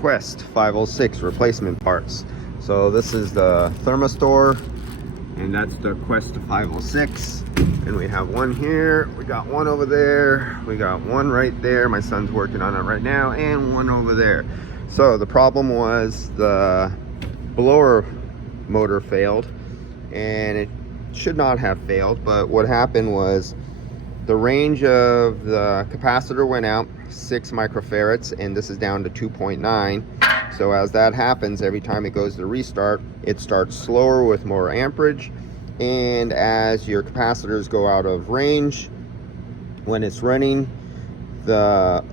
QUSET 506 replacement parts. So this is the thermistor, and that's the QUSET 506. And we have one here, we got one over there, we got one right there, my son's working on it right now, and one over there. So the problem was the blower motor failed, and it should not have failed, but what happened was the range of the capacitor went out 6 microfarads, and this is down to 2.9. So as that happens, every time it goes to restart, it starts slower with more amperage, and as your capacitors go out of range when it's running, the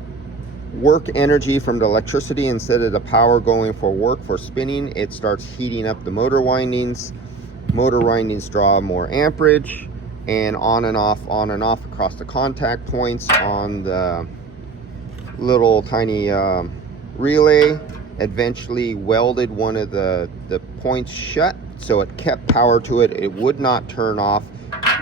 work energy from the electricity, instead of the power going for work for spinning, it starts heating up the motor windings. Motor windings draw more amperage, and on and off across the contact points on the little tiny relay eventually welded one of the points shut, so it kept power to it. It would not turn off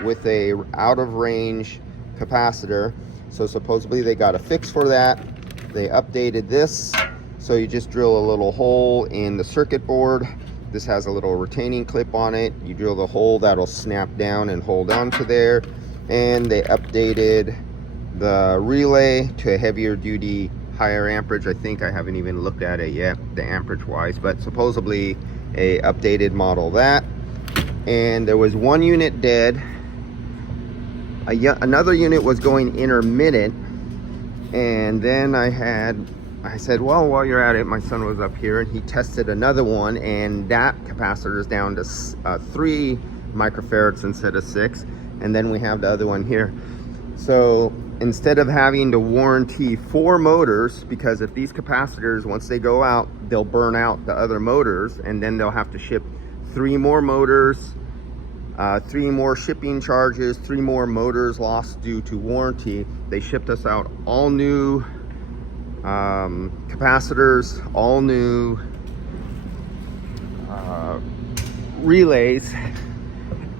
with a out of range capacitor. So supposedly they got a fix for that. They updated this, so you just drill a little hole in the circuit board. This has a little retaining clip on it. You drill the hole, that'll snap down and hold on to there. And they updated the relay to a heavier duty, higher amperage. I think I haven't even looked at it yet, the amperage wise, but supposedly a updated model that. And there was one unit dead. Another unit was going intermittent. And then I said, well, while you're at it, my son was up here and he tested another one, and that capacitor is down to 3 microfarads instead of 6. And then we have the other one here. So instead of having to warranty 4 motors, because if these capacitors, once they go out, they'll burn out the other motors, and then they'll have to ship 3 more motors, 3 more shipping charges, 3 more motors lost due to warranty. They shipped us out all new capacitors, all new relays,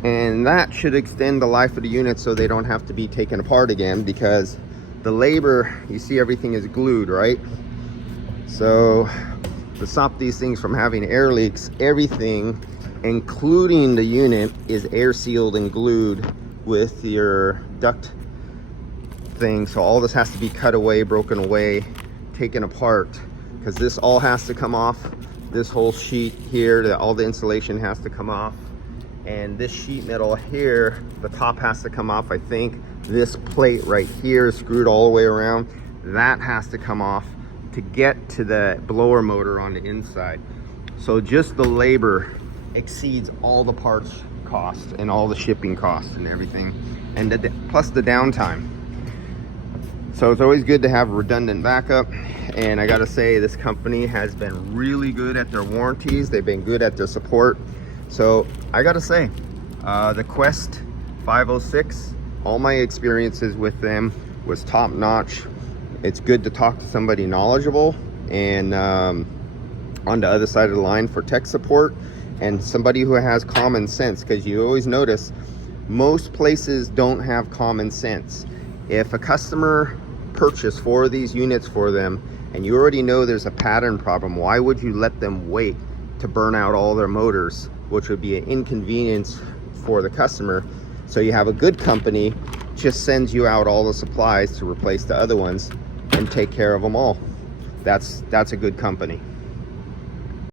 and that should extend the life of the unit so they don't have to be taken apart again, because the labor, you see everything is glued, right? So to stop these things from having air leaks, everything including the unit is air sealed and glued with your duct thing. So all this has to be cut away, broken away, taken apart, because this all has to come off. This whole sheet here, all the insulation has to come off, and this sheet metal here, the top has to come off. I think this plate right here is screwed all the way around. That has to come off to get to the blower motor on the inside. So just the labor exceeds all the parts cost and all the shipping costs and everything, and plus the downtime. So it's always good to have redundant backup. And I gotta say, this company has been really good at their warranties. They've been good at their support. So I gotta say, the QUSET 506, all my experiences with them was top notch. It's good to talk to somebody knowledgeable and on the other side of the line for tech support, and somebody who has common sense, because you always notice most places don't have common sense. If a customer purchased 4 of these units for them and you already know there's a pattern problem, why would you let them wait to burn out all their motors, which would be an inconvenience for the customer? So you have a good company, just sends you out all the supplies to replace the other ones and take care of them all. That's a good company.